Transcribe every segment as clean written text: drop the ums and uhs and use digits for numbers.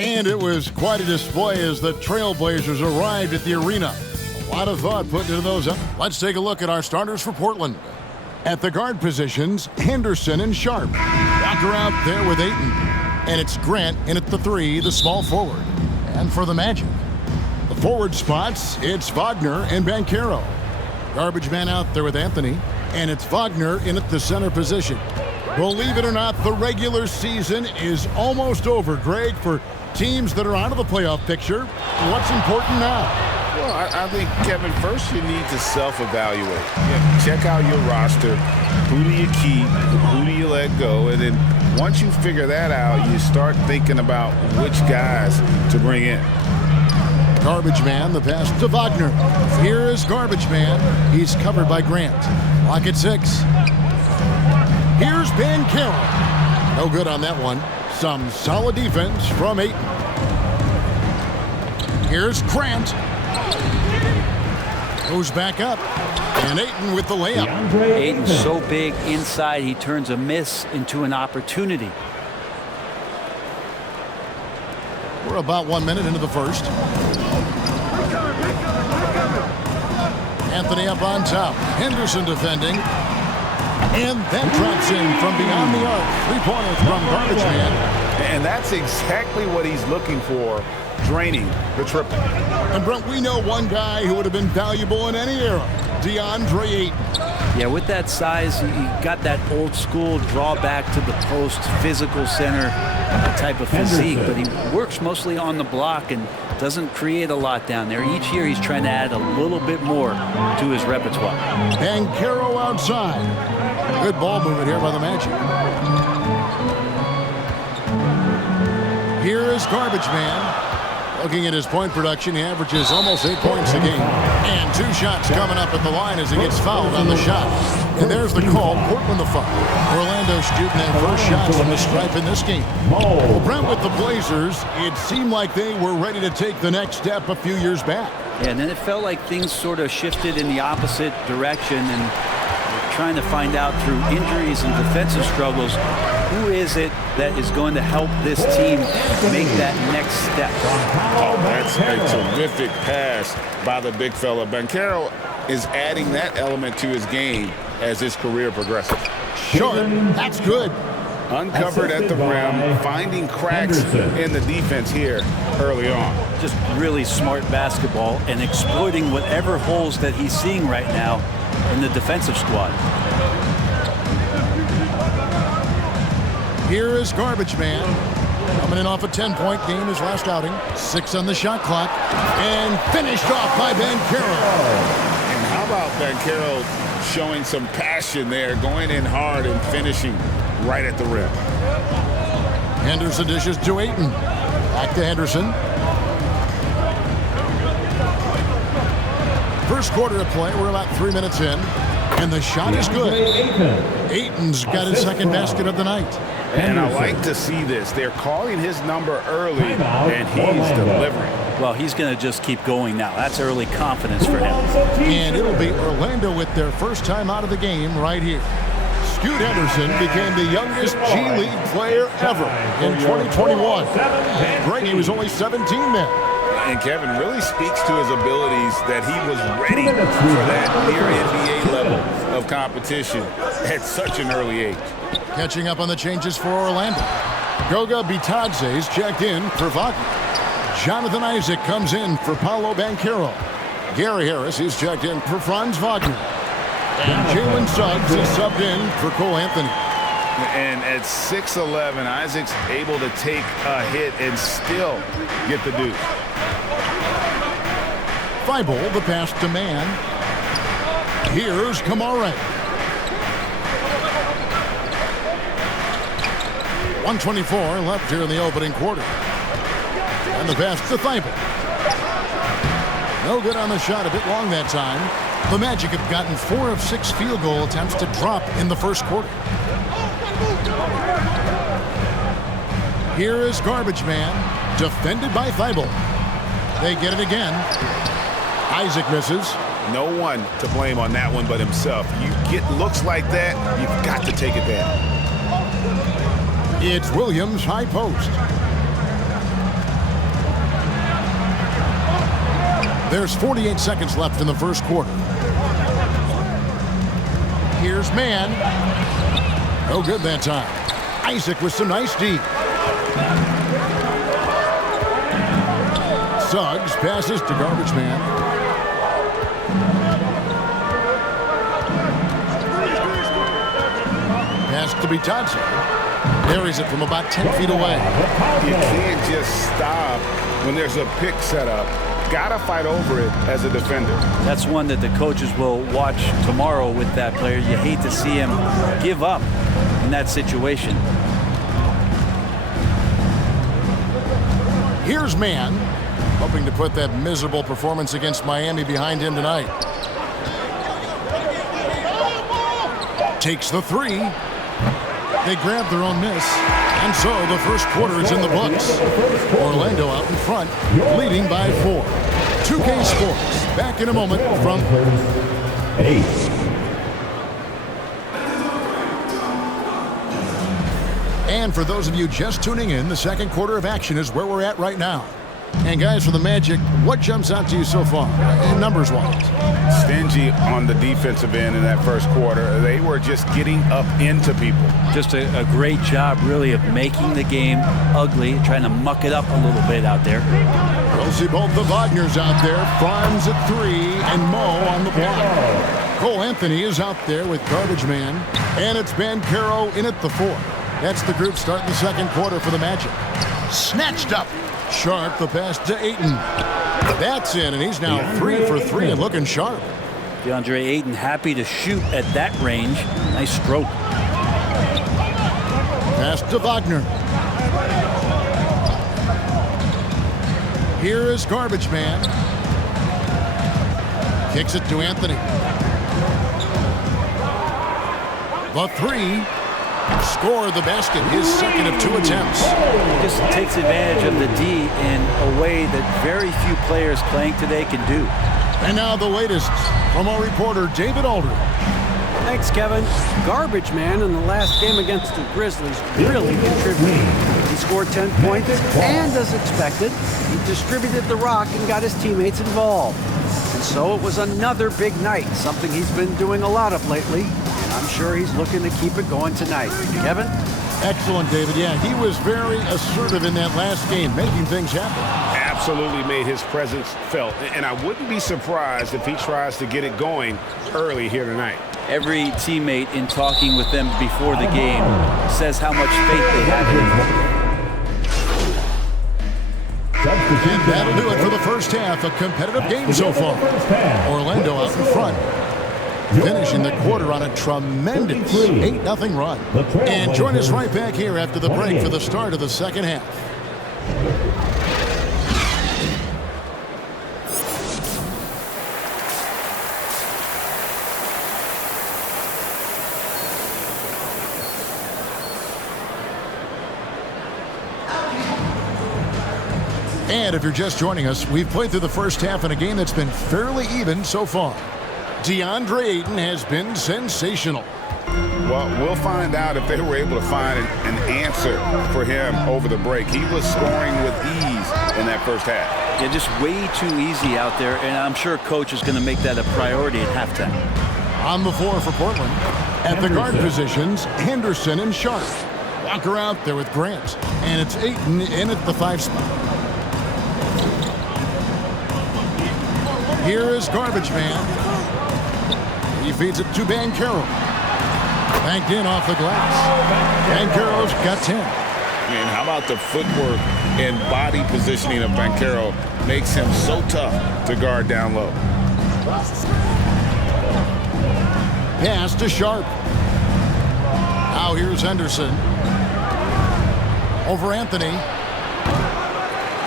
And it was quite a display as the Trailblazers arrived at the arena. A lot of thought put into those. Let's take a look at our starters for Portland. At the guard positions, Henderson and Sharp. Walker out there with Ayton. And it's Grant in at the 3, the small forward. And for the Magic, the forward spots, it's Wagner and Banchero. Garbage man out there with Anthony. And it's Wagner in at the center position. Believe it or not, the regular season is almost over, Greg, for teams that are out of the playoff picture. What's important now? Well, I think, Kevin, first you need to self-evaluate. Check out your roster. Who do you keep? Who do you let go? And then once you figure that out, you start thinking about which guys to bring in. Garbage man, the pass to Wagner. Here is Garbage man. He's covered by Grant. Lock at 6. Here's Banchero. No good on that one. Some solid defense from Ayton. Here's Grant. Goes back up. And Ayton with the layup. Ayton's so big inside, he turns a miss into an opportunity. We're about 1 minute into the first. Anthony up on top. Henderson defending. And that drops in from beyond the arc. 3-pointer from Garbage man. And that's exactly what he's looking for, draining the triple. And Brent, we know one guy who would have been valuable in any era, DeAndre Ayton. Yeah, with that size, he got that old school draw back to the post, physical center type of physique, but he works mostly on the block and doesn't create a lot down there. Each year he's trying to add a little bit more to his repertoire. Banchero outside. Good ball movement here by the Magic. Here is Garbage man. Looking at his point production, he averages almost 8 points a game. And 2 shots coming up at the line as he gets fouled on the shot. And there's the call, Portland the foul. Orlando shooting their first shot from the stripe in this game. Well, Brent, with the Blazers, it seemed like they were ready to take the next step a few years back. Yeah, and then it felt like things sort of shifted in the opposite direction, and trying to find out through injuries and defensive struggles, who is it that is going to help this team make that next step? Oh, that's a terrific pass by the big fella. Banchero is adding that element to his game as his career progresses. Short, that's good. Uncovered at the rim, finding cracks in the defense here early on. Just really smart basketball and exploiting whatever holes that he's seeing right now in the defensive squad. Here is Garbage man. Coming in off a 10-point game, his last outing. 6 on the shot clock. And finished off by Banchero. And how about Banchero showing some passion there, going in hard and finishing right at the rim. Henderson dishes to Ayton. Back to Henderson. First quarter of play, we're about 3 minutes in. And the shot is good. Ayton's got his second basket of the night. And I like to see this. They're calling his number early, and he's delivering. Well, he's going to just keep going now. That's early confidence for him. And it'll be Orlando with their first time out of the game right here. Scoot Henderson became the youngest G League player ever in 2021. Greg, he was only 17 then. And Kevin really speaks to his abilities that he was ready for that near NBA level of competition at such an early age. Catching up on the changes for Orlando. Goga Bitadze's checked in for Wagner. Jonathan Isaac comes in for Paolo Banchero. Gary Harris is checked in for Franz Wagner. And Jalen Suggs is subbed in for Cole Anthony. And at 6'11", Isaac's able to take a hit and still get the deuce. Thibault, the pass to man. Here's Kamara. 1:24 left here in the opening quarter. And the pass to Thibault. No good on the shot, a bit long that time. The Magic have gotten 4 of 6 field goal attempts to drop in the first quarter. Here is Garbage Man, defended by Thibault. They get it again. Isaac misses. No one to blame on that one but himself. You get looks like that, you've got to take it down. It's Williams, high post. There's 48 seconds left in the first quarter. Here's man. No good that time. Isaac with some nice D. Suggs passes to garbage man. Pass to Bitadze. Buries it from about 10 feet away. You can't just stop when there's a pick set up. Gotta fight over it as a defender. That's one that the coaches will watch tomorrow with that player. You hate to see him give up in that situation. Here's man, hoping to put that miserable performance against Miami behind him tonight. Takes the three. They grab their own miss. And so the first quarter is in the books. Orlando out in front, leading by 4. 2K Sports, back in a moment from 8. And for those of you just tuning in, the second quarter of action is where we're at right now. And guys, for the Magic, what jumps out to you so far, numbers-wise? Stingy on the defensive end in that first quarter. They were just getting up into people. Just a great job, really, of making the game ugly, trying to muck it up a little bit out there. We'll see both the Wagners out there. Franz at 3 and Mo on the block. Cole Anthony is out there with garbage man. And it's Banchero in at the 4. That's the group starting the second quarter for the Magic. Snatched up. Sharp the pass to Ayton. That's in, and he's now 3 for 3 and looking sharp. DeAndre Ayton happy to shoot at that range. Nice stroke. Pass to Wagner. Here is garbage man. Kicks it to Anthony. The 3. Scored the basket, his second of 2 attempts. Just takes advantage of the D in a way that very few players playing today can do. And now the latest from our reporter, David Aldridge. Thanks, Kevin. Garbage man in the last game against the Grizzlies really contributed. He scored 10 points, and as expected, he distributed the rock and got his teammates involved. And so it was another big night, something he's been doing a lot of lately. I'm sure he's looking to keep it going tonight. Kevin? Excellent, David. Yeah, he was very assertive in that last game, making things happen. Absolutely made his presence felt. And I wouldn't be surprised if he tries to get it going early here tonight. Every teammate in talking with them before the game says how much faith they have in him. And that'll do it for the first half. A competitive game so far. Orlando out in front, finishing the quarter on a tremendous 8-0 run. And join us right back here after the break for the start of the second half. And if you're just joining us, we've played through the first half in a game that's been fairly even so far. DeAndre Ayton has been sensational. Well, we'll find out if they were able to find an answer for him over the break. He was scoring with ease in that first half. Yeah, just way too easy out there, and I'm sure coach is going to make that a priority at halftime. On the floor for Portland, at the guard positions, Henderson and Sharp. Walker out there with Grant, and it's Ayton in at the 5 spot. Here is garbage man. He feeds it to Banchero. Banked in off the glass. Banchero's got 10. And how about the footwork and body positioning of Banchero makes him so tough to guard down low. Pass to Sharp. Now here's Henderson. Over Anthony.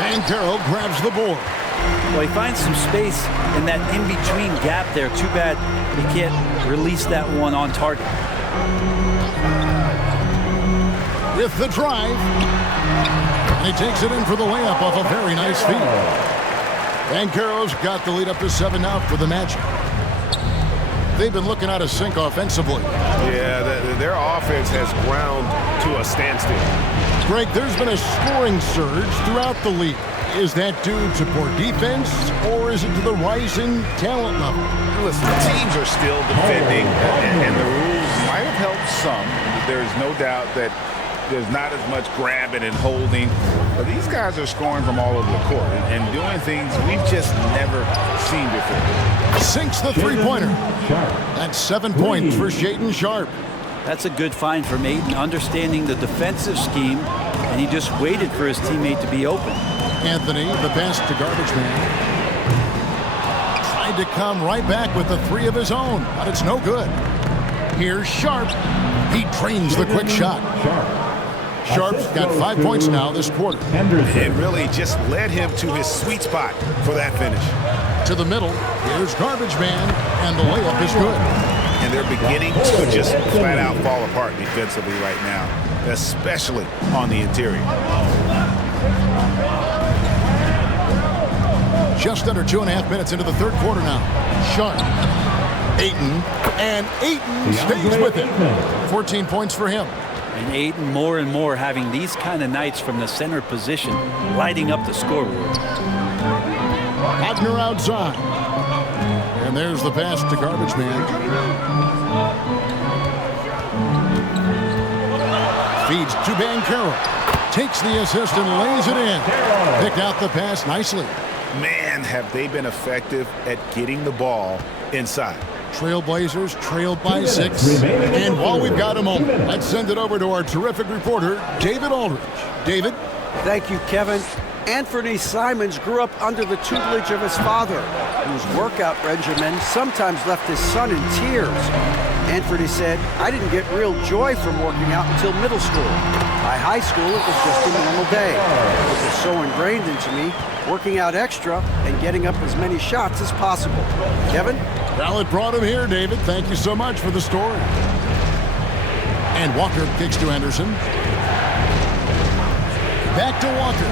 Banchero grabs the board. Well, he finds some space in that in-between gap there. Too bad he can't release that one on target. With the drive. And he takes it in for the layup off a very nice feed. Banchero's got the lead up to 7 now for the Magic. They've been looking out of sync offensively. Yeah, their offense has ground to a standstill. Greg, there's been a scoring surge throughout the league. Is that due to poor defense, or is it to the rising talent level? Listen, the teams are still defending, and the rules might have helped some. There is no doubt that there's not as much grabbing and holding. But these guys are scoring from all over the court and doing things we've just never seen before. Sinks the three-pointer. That's 7 points for Shaedon Sharpe. That's a good find for Ayton, understanding the defensive scheme, and he just waited for his teammate to be open. Anthony, the pass to Garbage Man. Tried to come right back with the three of his own, but it's no good. Here's Sharpe. He drains the quick shot. Sharpe's got 5 points now this quarter. It really just led him to his sweet spot for that finish. To the middle, here's Garbage Man, and the layup is good. And they're beginning to just flat out fall apart defensively right now, especially on the interior. Just under 2.5 minutes into the third quarter now. Sharpe, Ayton, and Ayton stays with it. 14 points for him. And Ayton more and more having these kind of nights from the center position, lighting up the scoreboard. Wagner outside. And there's the pass to Garbage Man. Feeds to Banchero. Takes the assist and lays it in. Picked out the pass nicely. Man, have they been effective at getting the ball inside. Trailblazers trailed by 6. And while we've got a moment, let's send it over to our terrific reporter, David Aldridge. David? Thank you, Kevin. Anthony Simons grew up under the tutelage of his father, whose workout regimen sometimes left his son in tears. Anthony said, "I didn't get real joy from working out until middle school. By high school, it was just a normal day. It was so ingrained into me, working out extra and getting up as many shots as possible." Kevin? Well, it brought him here, David. Thank you so much for the story. And Walker kicks to Anderson. Back to Walker.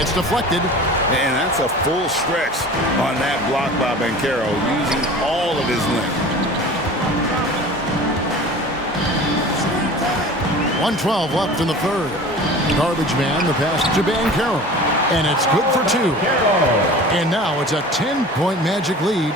It's deflected. And that's a full stretch on that block by Banchero, using all of his length. 1:12 left in the third. Garbage Man, the pass to Banchero. And it's good for 2. And now it's a 10-point Magic lead.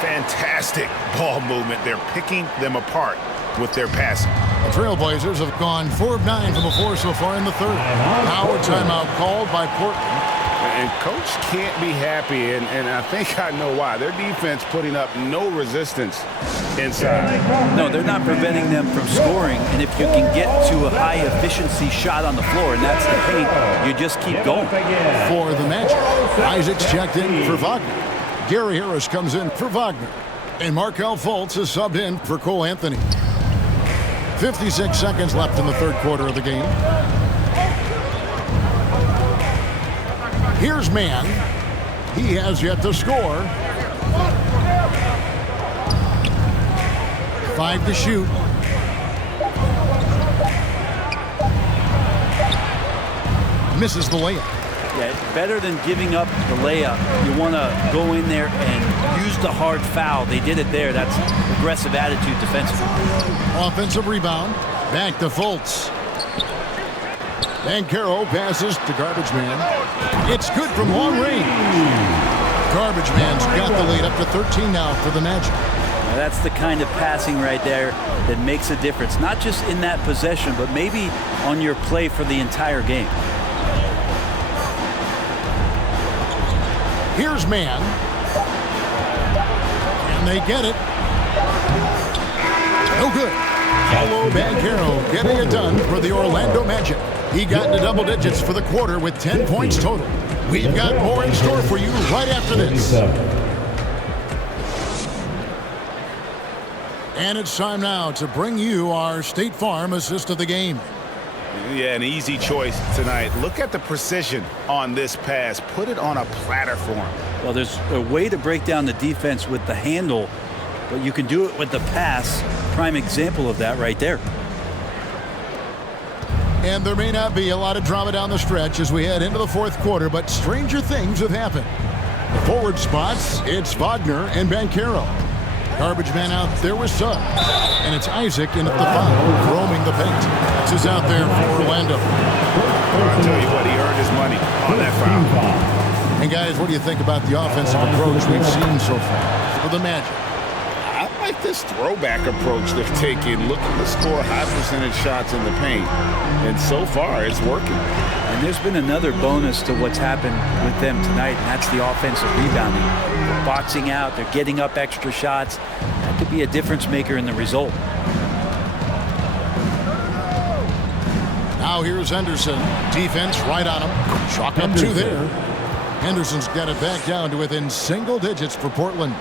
Fantastic ball movement. They're picking them apart with their passing. The Trailblazers have gone 4 of 9 from the floor so far in the third. Now a timeout called by Portland. And coach can't be happy, and I think I know why. Their defense putting up no resistance inside. No, they're not preventing them from scoring, and if you can get to a high-efficiency shot on the floor, and that's the paint, you just keep going. For the Magic, Isaac's checked in for Wagner. Gary Harris comes in for Wagner. And Markelle Fultz is subbed in for Cole Anthony. 56 seconds left in the third quarter of the game. Here's Mann. He has yet to score. 5 to shoot. Misses the layup. Yeah, better than giving up the layup. You want to go in there and use the hard foul. They did it there. That's aggressive attitude defensively. Offensive rebound. Back to Fultz. Banchero passes to Garbage Man. It's good from long range. Garbage Man's got the lead up to 13 now for the Magic. Now that's the kind of passing right there that makes a difference. Not just in that possession, but maybe on your play for the entire game. Here's Mann. And they get it. No good. Paolo Banchero getting it done for the Orlando Magic. He got into double digits for the quarter with 10 points total. We've got more in store for you right after this. And it's time now to bring you our State Farm assist of the game. Yeah, an easy choice tonight. Look at the precision on this pass. Put it on a platter for him. Well, there's a way to break down the defense with the handle, but you can do it with the pass. Prime example of that right there. And there may not be a lot of drama down the stretch as we head into the fourth quarter, but stranger things have happened. The forward spots, it's Wagner and Banchero. Garbage Man out there with Suggs. And it's Isaac in at the foul, roaming the paint. This is out there for Orlando. I'll tell you what, he earned his money on that foul. And guys, what do you think about the offensive approach we've seen so far for the Magic? I like this throwback approach they're taking, looking to score high percentage shots in the paint. And so far, it's working. And there's been another bonus to what's happened with them tonight, and that's the offensive rebounding. They're boxing out, they're getting up extra shots. That could be a difference maker in the result. Now here's Henderson. Defense right on him. Chalk up two there. Henderson's got it back down to within single digits for Portland.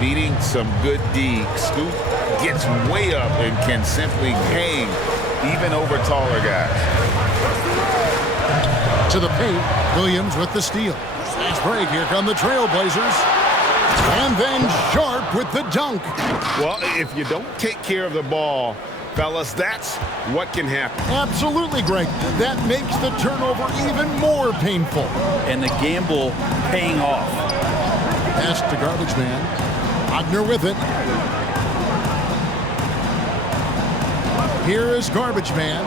Beating some good D. Scoop gets way up and can simply hang even over taller guys. To the paint. Williams with the steal. Fast break. Here come the Trailblazers. And then Sharp with the dunk. Well, if you don't take care of the ball, fellas, that's what can happen. Absolutely, Greg. That makes the turnover even more painful. And the gamble paying off. Pass to garbage man. Wagner with it. Here is garbage man.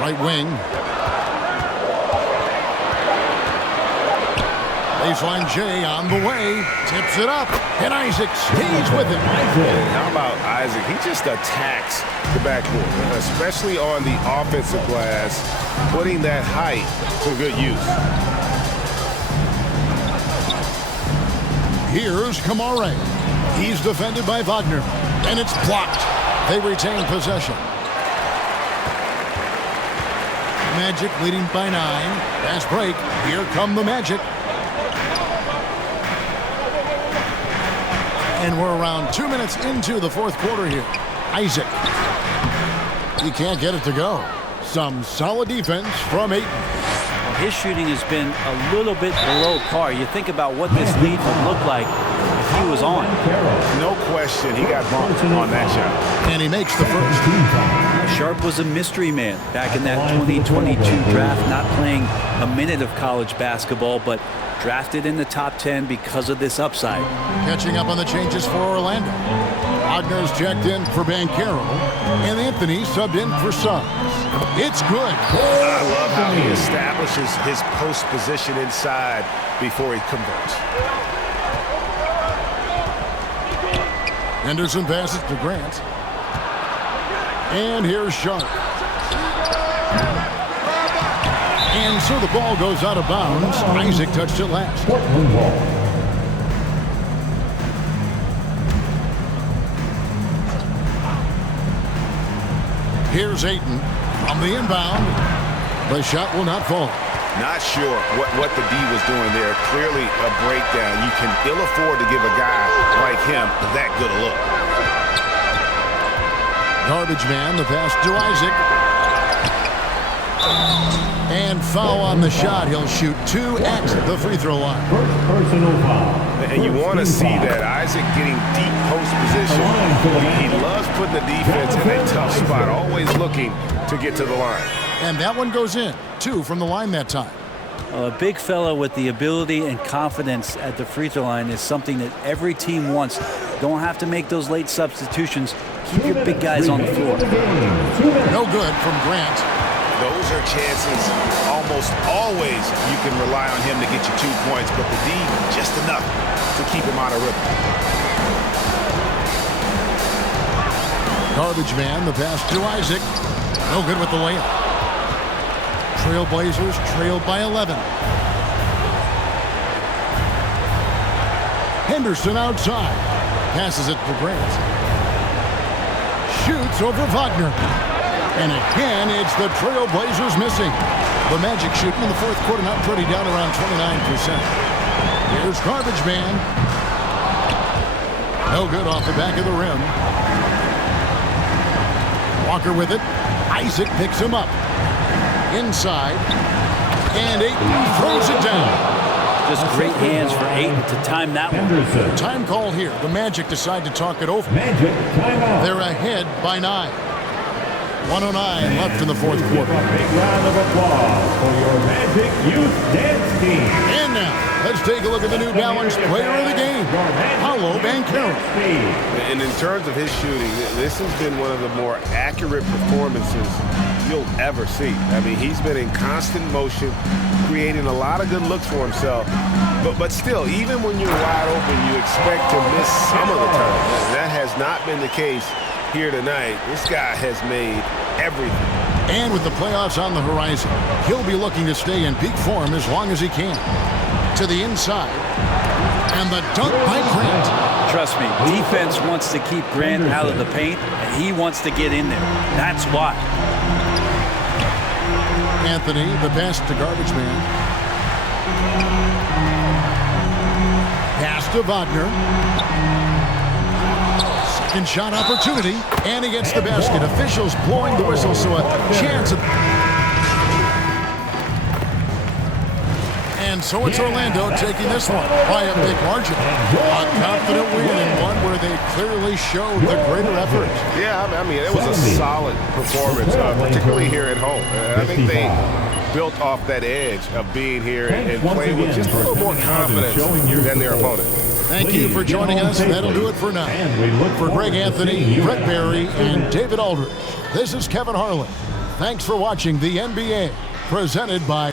Right wing. Baseline J on the way. Tips it up. And Isaac stays with it. How about Isaac? He just attacks the backboard, especially on the offensive glass, putting that height to good use. Here's Kamare. He's defended by Wagner. And it's blocked. They retain possession. Magic leading by 9. Fast break. Here come the Magic. And we're around 2 minutes into the fourth quarter here. Isaac. He can't get it to go. Some solid defense from Ayton. Well, his shooting has been a little bit below par. You think about what this lead would look like if he was on. No question, he got bumped on that shot. And he makes the first. Sharp was a mystery man back in that 2022 draft, not playing a minute of college basketball, but drafted in the top 10 because of this upside. Catching up on the changes for Orlando. Wagner's checked in for Banchero, and Anthony subbed in for Suggs. It's good. I love how he establishes his post position inside before he converts. Henderson passes to Grant. And here's Sharp. And so the ball goes out of bounds. Isaac touched it last. Here's Ayton from the inbound. The shot will not fall. Not sure what the D was doing there. Clearly a breakdown. You can ill afford to give a guy like him that good a look. Garbage man, the pass to Isaac. And foul on the shot. He'll shoot 2 at the free throw line. Personal foul. And you want to see that Isaac getting deep post position. He loves putting the defense in a tough spot, always looking to get to the line. And that one goes in. 2 from the line that time. A big fella with the ability and confidence at the free throw line is something that every team wants. Don't have to make those late substitutions. Keep your big guys on the floor. No good from Grant. Those are chances almost always you can rely on him to get you 2 points, but the D just enough to keep him out of rhythm. Garbage man, the pass to Isaac. No good with the layup. Trailblazers trailed by 11. Henderson outside. Passes it to Grant. Shoots over Wagner. And again, it's the Trailblazers missing. The Magic shooting in the fourth quarter, not pretty, down around 29%. Here's garbage man. No good off the back of the rim. Walker with it. Isaac picks him up. Inside. And Ayton throws it down. Just great hands for Ayton to time that one. Time call here. The Magic decide to talk it over. Magic timeout. They're ahead by 9. 109 left in the fourth quarter. A big round of applause for your Magic Youth Dance Team. And now, let's take a look at the New Balance player of the game, Paolo Banchero. And in terms of his shooting, this has been one of the more accurate performances you'll ever see. I mean, he's been in constant motion, creating a lot of good looks for himself. But still, even when you're wide open, you expect to miss some of the time. And that has not been the case here tonight. This guy has made everything. And with the playoffs on the horizon, he'll be looking to stay in peak form as long as he can. To the inside. And the dunk by Grant. Trust me, defense wants to keep Grant out of the paint, and he wants to get in there. That's why. Anthony, the pass to garbage man. Pass to Wagner. Second shot opportunity, and he gets the basket. Officials blowing the whistle, so a chance of... And so it's Orlando taking this one by a big margin. A confident win, and one where they clearly showed the greater effort. Yeah, I mean, it was a solid performance, particularly here at home. I think they built off that edge of being here and playing with just a little more confidence than their opponent. Thank you for joining us. That'll do it for now. For Greg Anthony, Brett Barry, and David Aldridge, this is Kevin Harlan. Thanks for watching the NBA, presented by...